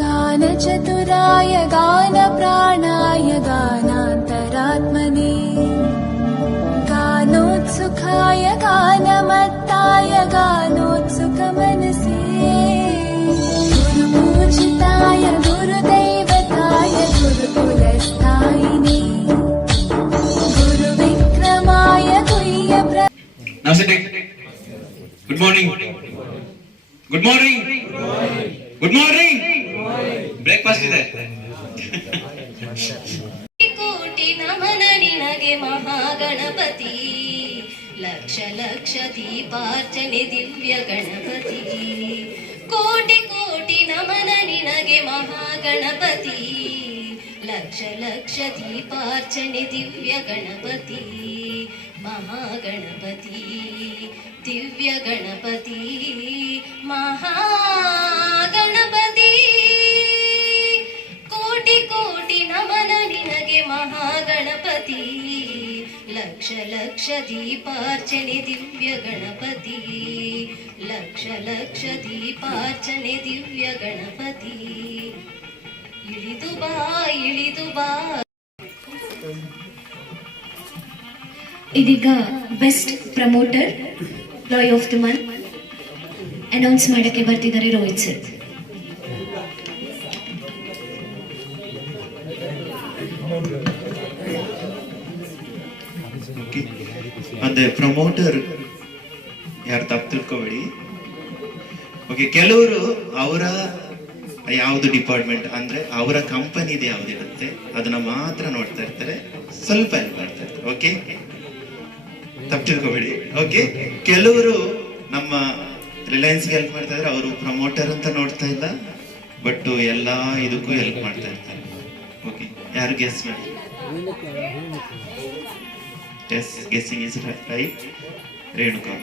गानचतुराय गानप्राणाय गानान्तरात्मने गानोत्सुकाय गानमत्ताय गानोत्सुकमनसे गुरुपूजिताय गुरुदैवताय गुरुकुलस्थायिने गुरुविक्रमाय Now sitting. Good morning. Good morning. Good morning. Breakfast ಇದೆ. ಕೋಟಿ ನಮನ ನಿನಗೆ ಮಹಾಗಣಪತಿ ಲಕ್ಷ ಲಕ್ಷ ದೀಪಾರ್ಚನೆ ದಿವ್ಯ ಗಣಪತಿ ಕೋಟಿ ಕೋಟಿ ನಮನ ನಿನಗೆ ಮಹಾಗಣಪತಿ ಲಕ್ಷ ಲಕ್ಷ ದೀಪಾರ್ಚನೆ ದಿವ್ಯ ಗಣಪತಿ ಮಹಾಗಣಪತಿ ದಿವ್ಯ ಗಣಪತಿ ಮಹಾಗಣಪತಿ ಕೋಟಿ ಕೋಟಿ ನಮನ ನಿನಗೆ ಮಹಾಗಣಪತಿ ಲಕ್ಷ ಲಕ್ಷ ದೀಪಾರ್ಚನೆ ದಿವ್ಯ ಗಣಪತಿ ಲಕ್ಷ ಲಕ್ಷ ದೀಪಾರ್ಚನೆ ದಿವ್ಯ ಗಣಪತಿ ಇಳಿದು ಬಾ ಇಳಿದು ಬಾ. ಇದೀಗ ಬೆಸ್ಟ್ ಪ್ರಮೋಟರ್ ರಾಯ್ ಆಫ್ ದ ಮಂತ್ ಅನೌನ್ಸ್ ಮಾಡಕ್ಕೆ ಬರ್ತಿದ್ದಾರೆ ರೋಹಿತ್ ಸರ್. ಅದೇ ಪ್ರಮೋಟರ್ ಯಾರು ತಪ್ಪು ತಿಳ್ಕೊಬೇಡಿ. ಓಕೆ, ಕೆಲವರು ಅವರ ಯಾವ್ದು ಡಿಪಾರ್ಟ್ಮೆಂಟ್ ಅಂದ್ರೆ ಅವರ ಕಂಪನಿದು ಯಾವ್ದಿರುತ್ತೆ ಅದನ್ನ ಮಾತ್ರ ನೋಡ್ತಾ ಇರ್ತಾರೆ, ಸ್ವಲ್ಪ ಹೆಲ್ಪ್ ಮಾಡ್ತಾ ಇರ್ತಾರೆ. ಓಕೆ, ತಪ್ಪು ತಿಳ್ಕೊಬೇಡಿ. ಓಕೆ, ಕೆಲವರು ನಮ್ಮ ರಿಲಯನ್ಸ್ಗೆ ಹೆಲ್ಪ್ ಮಾಡ್ತಾ ಇದ್ರೆ ಅವರು ಪ್ರಮೋಟರ್ ಅಂತ ನೋಡ್ತಾ ಇಲ್ಲ, ಬಟ್ ಎಲ್ಲಾ ಇದಕ್ಕೂ ಹೆಲ್ಪ್ ಮಾಡ್ತಾ ಇರ್ತಾರೆ. ಓಕೆ, ಯಾರು ಗೆಸ್ ಮಾಡಿ? Yes, guessing is right. Renuka.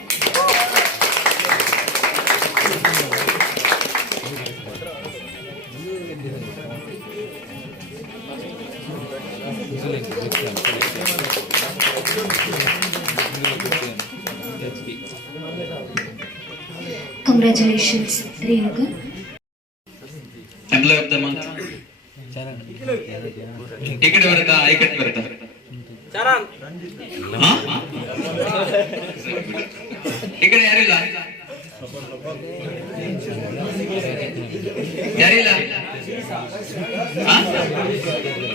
Congratulations, Renuka. Employee of the month. ಈ ಕಡೆ ಬರುತ್ತಾ ಈ ಕಡೆ ಬರುತ್ತಾ? ಈ ಕಡೆ ಯಾರಿಲ್ಲ? ಯಾರಿಲ್ಲ?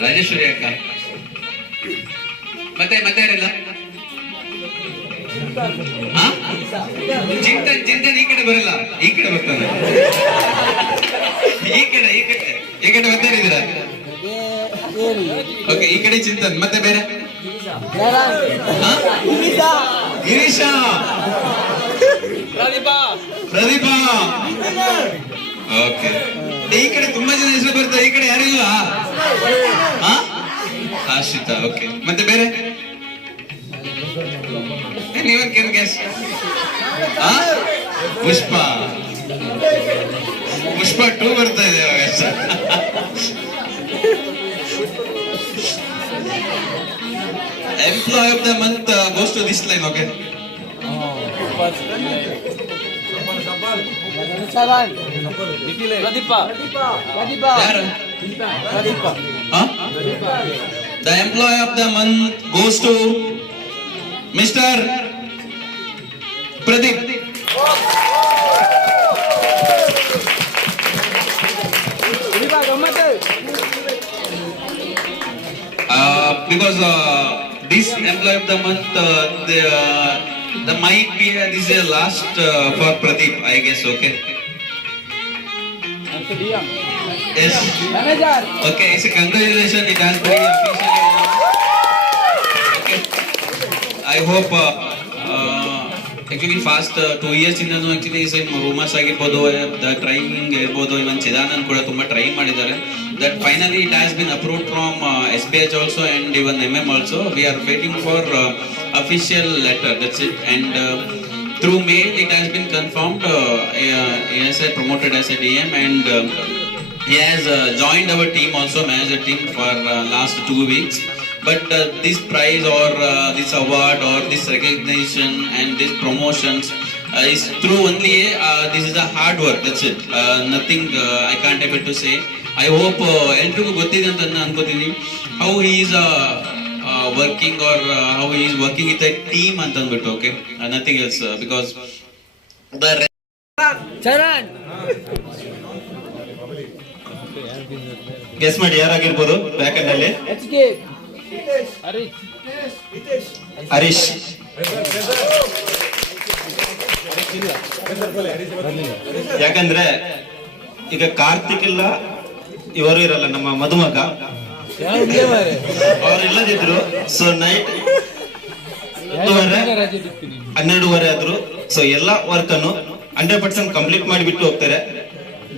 ರಾಜೇಶ್ವರಿ ಅಕ್ಕ. ಮತ್ತೆ ಮತ್ತೆ ಯಾರಿಲ್ಲ? ಚಿಂತನ್ ಚಿಂತನ್ ಈ ಕಡೆ ಬರಲ್ಲ, ಈ ಕಡೆ ಬರ್ತಾನೆ. ಈ ಕಡೆ ಈ ಕಡೆ ಈ ಕಡೆ ಬರ್ತಾರಿದ್ದೀರಾ? ಓಕೆ, ಈ ಕಡೆ ಚಿಂತನ್. ಮತ್ತೆ ಬೇರೆ ಗಿರೀಶಾ, ಪ್ರದೀಪಾ. ಓಕೆ, ಈ ಕಡೆ ತುಂಬಾ ಜನ ಹೆಸರು ಬರ್ತಾರೆ, ಈ ಕಡೆ ಯಾರಿಲ್ಲ? ಆಶ್ರಿತಾ. ಓಕೆ, ಮತ್ತೆ ಬೇರೆ ನೀವನ್ ಕೇನ್ ಗೆಸ್? ಪುಷ್ಪ. ಪುಷ್ಪ 2 ಬರ್ತಾ ಇದೆ. Employee of the month goes to this line. Okay. The employee of the month goes to Mr. Pradeep. Because this employee of the month, the might be this is the last for Pradeep, I guess. Okay. Yes. Okay. It's a congratulations. It has been officially. Okay. I hope. Actually, fast 2 years in actually same rumors ಆಗಿರಬಹುದು, the trying ಇರಬಹುದು, even Chidanand ಕೂಡ ತುಂಬಾ try ಮಾಡಿದ್ದಾರೆ. That finally it has been approved from SBH also and even MM also. We are waiting for official letter. That's it. And through mail it has been confirmed. He has promoted as a DM and he has joined our team also, manager team for last 2 weeks. but this prize or this award or this recognition and this promotions is through only this is a hard work, that's it. Nothing I can't able to say. I hope ಎಲ್ರಿಗೂ ಗೊತ್ತಿದೆ ಅಂತ ನಾನು ಅನ್ಕೋತೀನಿ how he is working or how he is working with a team ಅಂತ ಅಂದ್ಬಿಟ್ಟು. Okay, nothing else because the guess ಮಾಡಿ ಯಾರಾಗಿರ್ಬೋದು back end ಅಲ್ಲಿ? ಹರೀಶ್. ಯಾಕಂದ್ರೆ ಈಗ ಕಾರ್ತಿಕ್ ಇಲ್ಲ, ಇವರು ಇರಲ್ಲ, ನಮ್ಮ ಮಧುಮಗ ಅವ್ರು ಇಲ್ಲದಿದ್ರು. ಸೊ ನೈಟ್ 12:30 ಆದ್ರು. ಸೊ ಎಲ್ಲಾ ವರ್ಕ್ ಅನ್ನು 100% ಕಂಪ್ಲೀಟ್ ಮಾಡಿಬಿಟ್ಟು ಹೋಗ್ತಾರೆ.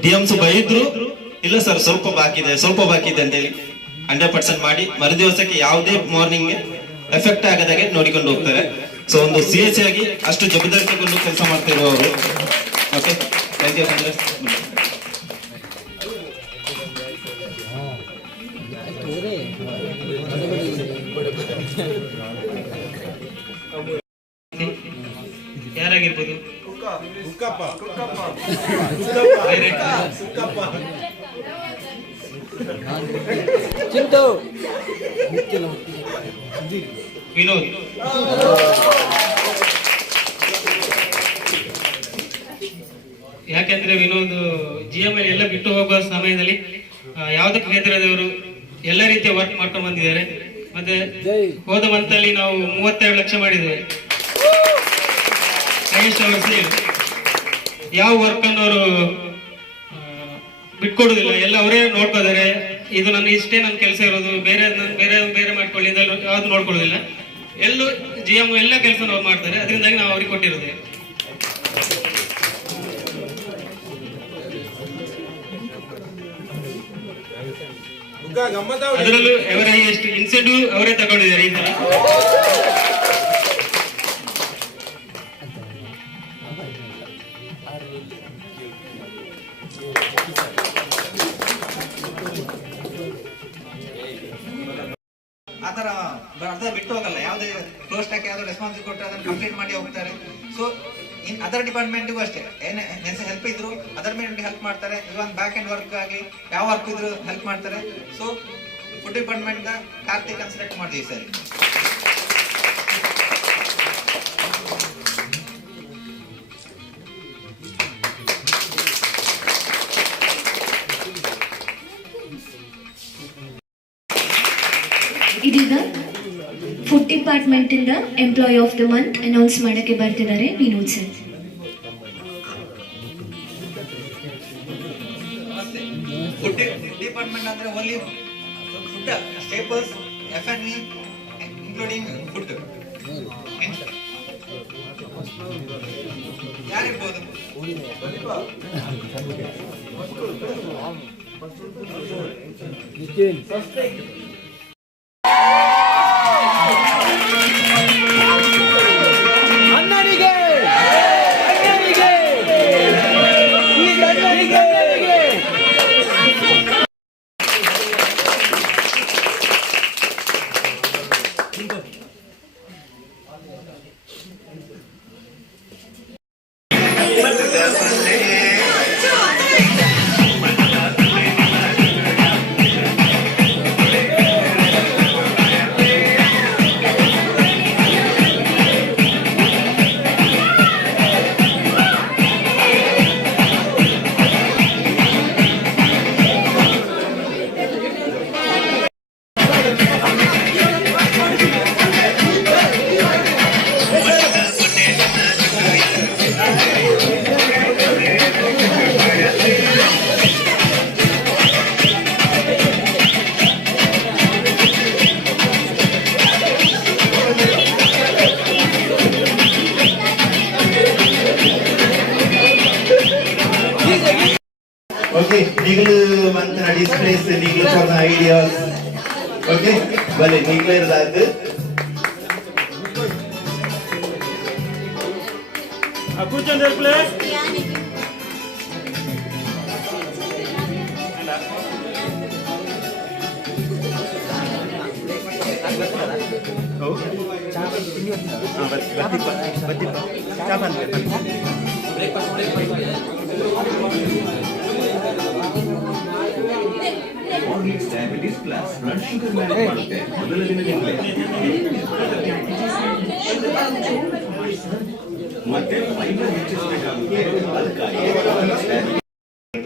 DMs ಬೈದ್ರು, ಇಲ್ಲ ಸರ್ ಸ್ವಲ್ಪ ಬಾಕಿ ಇದೆ ಅಂತೇಳಿ 100% ಮಾಡಿ ಮರುದಿವಸಕ್ಕೆ ಯಾವುದೇ ಮಾರ್ನಿಂಗ್ ಎಫೆಕ್ಟ್ ಆಗದಾಗೆ ನೋಡಿಕೊಂಡು ಹೋಗ್ತಾರೆ. ಸೊ ಒಂದು CSC ಆಗಿ ಅಷ್ಟು ಜವಾಬ್ದಾರಿ ತಗೊಂಡು ಕೆಲಸ ಮಾಡ್ತಾ ಇರುವವರು. Okay, thank you. ಯಾರಾಗಿರ್ಬೋದು? ವಿನೋದ್. ಯಾಕೆಂದ್ರೆ ವಿನೋದ್ GML ಎಲ್ಲ ಬಿಟ್ಟು ಹೋಗುವ ಸಮಯದಲ್ಲಿ ಯಾವುದಕ್ಕೆ ಹೆದರದವರು ಎಲ್ಲ ರೀತಿಯ ವರ್ಕ್ ಮಾಡ್ಕೊಂಡು ಬಂದಿದ್ದಾರೆ. ಮತ್ತೆ ಹೋದ ಮಂತಲ್ಲಿ ನಾವು 32 ಲಕ್ಷ ಮಾಡಿದ್ದೇವೆ. ಯಾವ ವರ್ಕ್ ಅನ್ನು ಅವರು ಬಿಟ್ಕೊಡುದಿಲ್ಲ, ಎಲ್ಲ ಅವರೇ ನೋಡ್ಕೋತಾರೆ. ಇದು ನನ್ನ ಇಷ್ಟೇ ನನ್ನ ಕೆಲಸ ಇರೋದು, ಬೇರೆ ಬೇರೆ ಮಾಡ್ಕೊಳ್ಳಿ ಯಾವ್ದು ನೋಡ್ಕೊಳ್ಳೋದಿಲ್ಲ. ಎಲ್ಲೂ GM ಎಲ್ಲ ಕೆಲಸ ಅವ್ರು ಮಾಡ್ತಾರೆ. ಅದರಿಂದಾಗಿ ನಾವು ಅವ್ರಿಗೆ ಕೊಟ್ಟಿರೋದು. ಅದರಲ್ಲೂ ಎಷ್ಟು ಇನ್ಸೆಂಟಿವ್ ಅವರೇ ತಗೊಂಡಿದ್ದಾರೆ ಈ ತರ. ಆತರ ಅರ್ಧ ಬಿಟ್ಟು ಹೋಗಲ್ಲ. ಯಾವುದೇ ಪೋಸ್ಟ್ ಹಾಕಿ ಯಾವ್ದು ರೆಸ್ಪಾನ್ಸಿಬಲ್ ಕೊಟ್ಟರೆ ಅದನ್ನು ಕಂಪ್ಲೀಟ್ ಮಾಡಿ ಹೋಗ್ತಾರೆ. ಸೊ ಇನ್ ಅದರ್ ಡಿಪಾರ್ಟ್ಮೆಂಟ್ಗೂ ಅಷ್ಟೇ, ಏನೇ ಹೆಲ್ಪ್ ಇದ್ರು ಅದರ್ ಮೇಲೆ ಹೆಲ್ಪ್ ಮಾಡ್ತಾರೆ. ಇವನ್ ಬ್ಯಾಕ್ ಎಂಡ್ ವರ್ಕ್ ಆಗಿ ಯಾವ ವರ್ಕ್ ಇದ್ರು ಹೆಲ್ಪ್ ಮಾಡ್ತಾರೆ. So food department Karthik select ಮಾಡಿದ್ವಿ ಸರ್. ಇದೀಗ ಫುಡ್ ಡಿಪಾರ್ಟ್ಮೆಂಟ್ ಇಂದ employee of the month announce ಮಾಡಕ್ಕೆ ಬರ್ತಿದ್ದಾರೆ ವಿನೋದ್ ಸರ್. ಫುಡ್ ಡಿಪಾರ್ಟ್ಮೆಂಟ್ ಅಂದ್ರೆ only food staples, F&B including food. ಯಾರಿರ್ಬೋದು? Okay, Nigel Manthana displays Nigel for the ideas. Okay, well, Nigel is that. Put on their place.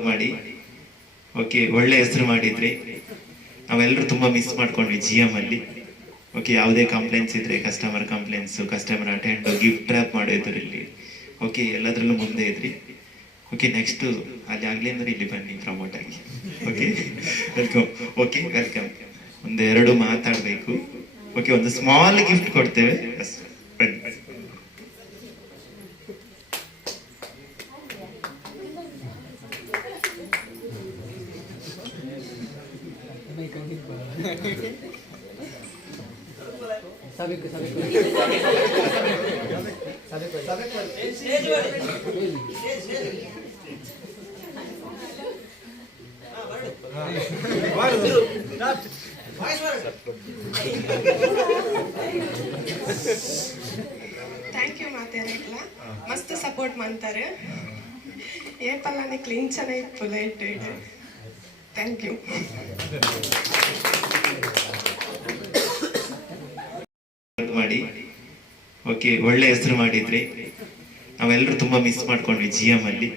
ಮಾಡಿ okay, ಒಳ್ಳೆ ಹೆಸರು ಮಾಡಿದ್ರಿ. ನಾವೆಲ್ಲರೂ ತುಂಬಾ ಮಿಸ್ ಮಾಡ್ಕೊಂಡ್ವಿ GM ಅಲ್ಲಿ. ಓಕೆ, ಯಾವುದೇ ಕಂಪ್ಲೇಂಟ್ಸ್ ಇದ್ರೆ customer complaints, customer attend, gift rap ಮಾಡಿದ್ರು ಇಲ್ಲಿ. ಓಕೆ, ಎಲ್ಲದರಲ್ಲೂ ಮುಂದೆ ಇದ್ರಿ. ಓಕೆ, ನೆಕ್ಸ್ಟ್ ಅಲ್ಲಿ ಆಗ್ಲಿ ಅಂದ್ರೆ ಇಲ್ಲಿ ಬನ್ನಿ ಪ್ರಮೋಟ್ ಆಗಿ. Okay, welcome. Okay, welcome. ಒಂದೆರಡು ಮಾತಾಡ್ಬೇಕು. ಓಕೆ, ಒಂದು ಸ್ಮಾಲ್ ಗಿಫ್ಟ್ ಕೊಡ್ತೇವೆ ಅಷ್ಟೇ, ಬನ್ನಿ. ಥ್ಯಾಂಕ್ ಯು ಮಾತಾಡಲ್ಲ, ಮಸ್ತ್ ಸಪೋರ್ಟ್ ಮಾಡ್ತಾರೆ. ಏಪಲ್ಲಾನೆ ಕ್ಲೀನ್ ಚೆನ್ನಾಗಿ ಪೊಲೈಟ್ ಇದೆ. Thank you. ಮಾಡಿ ಓಕೆ, ಒಳ್ಳೆ ಹೆಸರು ಮಾಡಿದ್ರಿ. ನಾವೆಲ್ಲರೂ ತುಂಬಾ ಮಿಸ್ ಮಾಡ್ಕೊಂಡ್ವಿ GM ಅಲ್ಲಿ.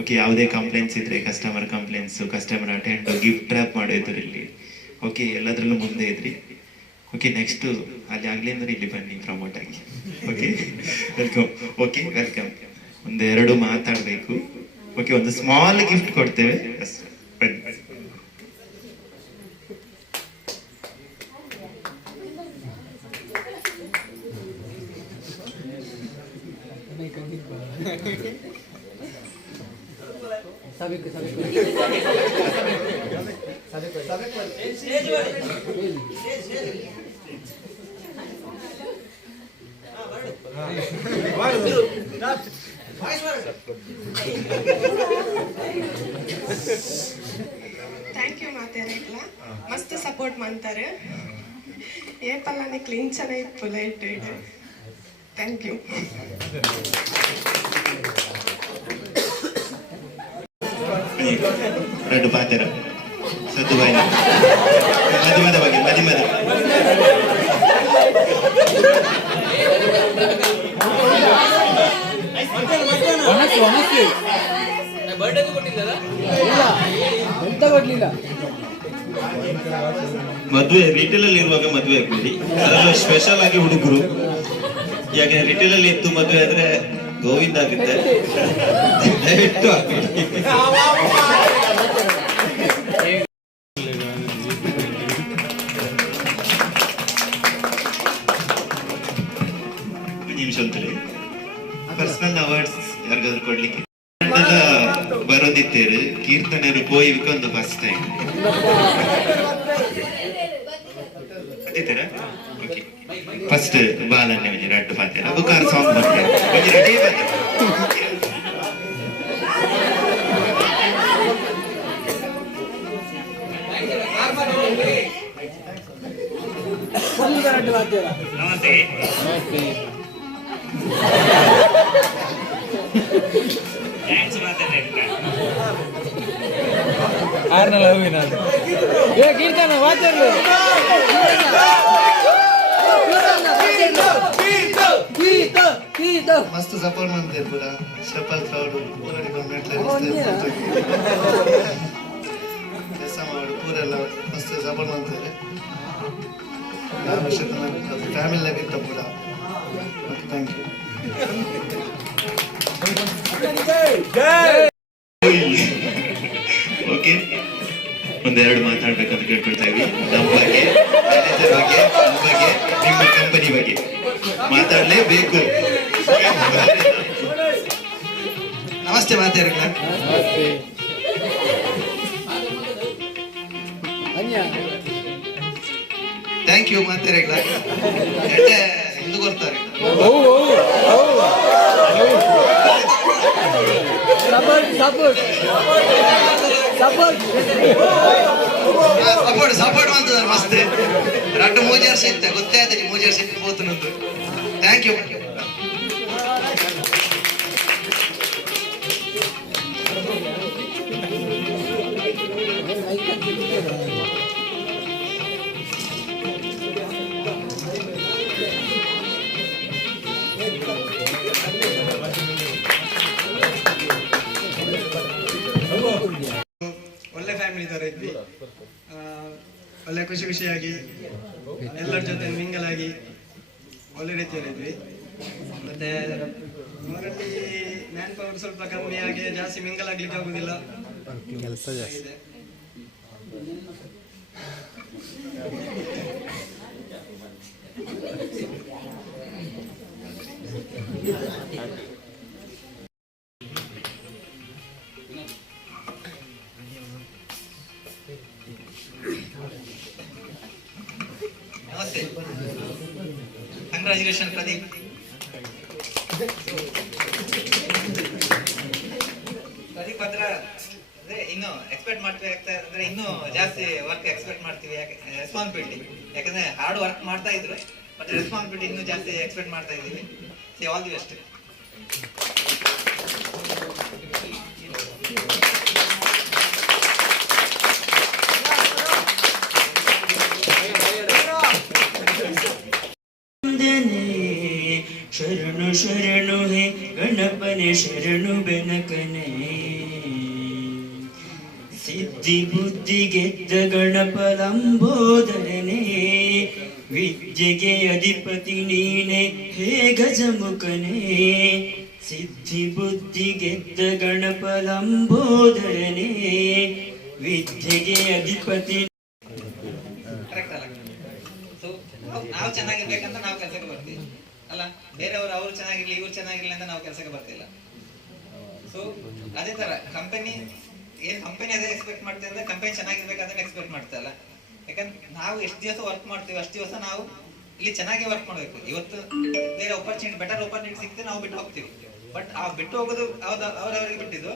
ಓಕೆ, ಯಾವುದೇ ಕಂಪ್ಲೇಂಟ್ಸ್ ಇದ್ರೆ customer complaints, customer attend, gift rap ಮಾಡಿದ್ರು ಇಲ್ಲಿ. ಓಕೆ, ಎಲ್ಲದರಲ್ಲೂ ಮುಂದೆ ಇದ್ರಿ. ಓಕೆ, ನೆಕ್ಸ್ಟ್ ಅಲ್ಲಿ ಆಗ್ಲಿ ಅಂದ್ರೆ ಇಲ್ಲಿ ಬನ್ನಿ ಪ್ರಮೋಟ್ ಆಗಿ. Okay, welcome. Okay, welcome. ಒಂದೆರಡು ಮಾತಾಡ್ಬೇಕು. ಓಕೆ, ಒಂದು ಸ್ಮಾಲ್ ಗಿಫ್ಟ್ ಕೊಡ್ತೇವೆ ಅಷ್ಟೇ, ಬನ್ನಿ. ಥ್ಯಾಂಕ್ ಯು ಮಾತಾಡಲ್ಲ, ಮಸ್ತ್ ಸಪೋರ್ಟ್ ಮಾಡ್ತಾರೆ. ಏಪಲ್ಲಾನೆ ಕ್ಲೀನ್ ಚೆನ್ನಾಗಿ ಪೊಲೈಟ್ ಇದೆ. Thank you. ಎರಡು ಪಾತ್ರ ಸದ್ದು ಬಾಯಿ ಮದಿಮದ ಬಗ್ಗೆ ಮದಿಮದ ಮದುವೆ ರಿಟೇಲ್ ಅಲ್ಲಿ ಇರುವಾಗ ಮದುವೆ ಆಗ್ಬಿಡಿ, ಅದರಲ್ಲೂ ಸ್ಪೆಷಲ್ ಆಗಿ ಹುಡುಗರು. ಯಾಕೆ ರಿಟೇಲ್ ಅಲ್ಲಿ ಇತ್ತು ಮದುವೆ ಆದ್ರೆ ಗೋವಿಂದ ಆಗುತ್ತೆ, ದಯವಿಟ್ಟು ಆಗ್ಬಿಡಿ. ನಿಮಿಷ ಅಂತೇಳಿ ಪರ್ಸನಲ್ ಅವಾರ್ಡ್ಸ್ ಯಾರಿಗಾದ್ರು ಕೊಡ್ಲಿಕ್ಕೆ ಬರೋದಿತ್ತೇರು ಕೀರ್ತನೆಯರು ಪೋಯಿಕೊಂಡು ಫಸ್ಟ್ ಟೈಮ್ ಅದಿದ್ದೀರಾ? ಓಕೆ, ಫಸ್ಟ್ ಬಾಲನ್ಯ ಒಂಜಿ ರಡ್ಡು ಪಾತ್ರ ಬುಕಾರ ಸಾಂಗ್ ಬರ್ತಾರೆ ಒಂಜಿ ರೆಡಿ ಬಂದ ನಮಸ್ತೆ. ಥ್ಯಾಂಕ್ಸ್ ಮಾತಾಡ್ತಾ ಮಸ್ತ್ ಸಪೋರ್ಟ್ ಮಾಡ್ತಾರೆ ಪೂರ ಸ್ಟೆಪಲ್ ಕ್ರೌಡ್ ಪೂರಡಿ ಕೆಲಸ ಮಾಡು ಪೂರೆಲ್ಲ ಮಸ್ತ್ ಸಪೋರ್ಟ್ ಮಾಡ್ತಾರೆ. ನಾನು ವರ್ಷ ಫ್ಯಾಮಿಲಿ ಬಿಟ್ಟ ಪೂರ. Thank you. ಓಕೆ, ಒಂದೆರಡು ಮಾತಾಡ್ಬೇಕಂತ ಕೇಳ್ಕೊಳ್ತಾ ಇದ್ವಿ. ನಮ್ಮ ಬಗ್ಗೆ, ಮ್ಯಾನೇಜರ್ ಬಗ್ಗೆ, ನಮ್ಮ ಬಗ್ಗೆ, ನಿಮ್ಮ ಕಂಪನಿ ಬಗ್ಗೆ ಮಾತಾಡಲೇಬೇಕು. ನಮಸ್ತೆ ಮಾತಾಡಲ್ಲ. ಥ್ಯಾಂಕ್ ಯು ಮಾತಾಡಲ್ಲ. ಎಂದು ಕೊಡ್ತಾರೆ ಸಪೋರ್ಟ್ ಸಪೋರ್ಟ್ ಮಾಡ್ತಿದ್ದಾರೆ ಮಸ್ತ್ ರಡ್ಡು ಮೂಜರ್ಸ್ ಇತ್ತೆ ಗೊತ್ತೇ ಆದ್ರೆ ಮೂಜರ್ಸ್ ಇತ್ತು ಹೋತನಂತ ಥ್ಯಾಂಕ್ ಯು. ಒಳ್ಳೆ ಫ್ಯಾಮಿಲಿ ತರ ಇದ್ವಿ, ಒಳ್ಳೆ ಖುಷಿಯಾಗಿ ಎಲ್ಲರ ಜೊತೆ ಮಿಂಗಲ್ ಆಗಿ ಒಳ್ಳೆ ರೀತಿಯಲ್ಲಿ ಇದ್ವಿ. ಮತ್ತೆ ನಮ್ಮಲ್ಲಿ ಮ್ಯಾನ್ ಪವರ್ ಸ್ವಲ್ಪ ಕಮ್ಮಿ ಆಗಿ ಜಾಸ್ತಿ ಮಿಂಗಲ್ ಆಗ್ಲಿಕ್ಕೆ ಆಗುದಿಲ್ಲ, ಕೆಲಸ ಜಾಸ್ತಿ. ನಮಸ್ತೆ, ಕಂಗ್ರಾಚುಲೇಷನ್ ಪ್ರದೀಪ್. ಪ್ರದೀಪ್ ಹತ್ರ ಅಂದ್ರೆ ಇನ್ನು ಎಕ್ಸ್ಪೆಕ್ಟ್ ಮಾಡ್ತೀವಿ ಅಂದ್ರೆ ಇನ್ನೂ ಜಾಸ್ತಿ ವರ್ಕ್ ಎಕ್ಸ್ಪೆಕ್ಟ್ ಮಾಡ್ತೀವಿ, ರೆಸ್ಪಾನ್ಸಿಬಿಲಿಟಿ. ಯಾಕಂದ್ರೆ ಹಾರ್ಡ್ ವರ್ಕ್ ಮಾಡ್ತಾ ಇದ್ರು, ಬಟ್ ರೆಸ್ಪಾನ್ಸಿಬಿಲಿಟಿ ಇನ್ನೂ ಜಾಸ್ತಿ ಎಕ್ಸ್ಪೆಕ್ಟ್ ಮಾಡ್ತಾ ಇದ್ದೀವಿ. C all the best. ಶರಣು ಶರಣು ಹೇ ಗಣಪನೆ ಶರಣು ಬೆನಕನೆ, ಸಿದ್ಧಿ ಬುದ್ಧಿ ಗೆದ್ದ ಗಣಪ ಲಂಬೋದರನೆ, ವಿದ್ಯೆಗೆ ಅಧಿಪತಿ ನೀನೆ ಹೇ ಗಜಮುಖನೆ, ಸಿದ್ಧಿ ಬುದ್ಧಿ ಗೆದ್ದ ಗಣಪ ಲಂಬೋದರನೆ, ವಿದ್ಯೆಗೆ ಅಧಿಪತಿ. ಕರೆಕ್ಟ್ ಅಲ್ಲ? ಸೊ ನಾವು ಚೆನ್ನಾಗಿರ್ಬೇಕಂತ ನಾವು ಕೆಲಸಕ್ಕೆ ಬರ್ತೀವಿ ಅಲ್ಲ, ಬೇರೆಯವರು ಅವ್ರು ಚೆನ್ನಾಗಿರ್ಲಿ ಇವ್ರು ಚೆನ್ನಾಗಿರ್ಲಿ ಅಂತ ನಾವು ಕೆಲಸಕ್ಕೆ ಬರ್ತಿಲ್ಲ. ಸೊ ಅದೇ ತರ ಕಂಪನಿ ಅದೇ ಎಕ್ಸ್ಪೆಕ್ಟ್ ಮಾಡ್ತೀವಿ ಅಂದ್ರೆ ಕಂಪನಿ ಚೆನ್ನಾಗಿರ್ಬೇಕಂತ ಎಕ್ಸ್ಪೆಕ್ಟ್ ಮಾಡ್ತಲ್ಲ. ಯಾಕಂದ್ರೆ ನಾವು ಎಷ್ಟು ದಿವಸ ವರ್ಕ್ ಮಾಡ್ತೀವಿ ಅಷ್ಟು ದಿವಸ ನಾವು ಇಲ್ಲಿ ಚೆನ್ನಾಗಿ ವರ್ಕ್ ಮಾಡ್ಬೇಕು. ಇವತ್ತು ಬೇರೆ ಬೆಟರ್ ಆಪರ್ಚುನಿಟಿ ಸಿಗ್ತದೆ, ನಾವು ಬಿಟ್ಟು ಹೋಗ್ತೀವಿ. ಬಟ್ ಆ ಬಿಟ್ಟು ಹೋಗೋದು ಅವ್ರವ್ರಿಗೆ ಬಿಟ್ಟಿದ್ದು.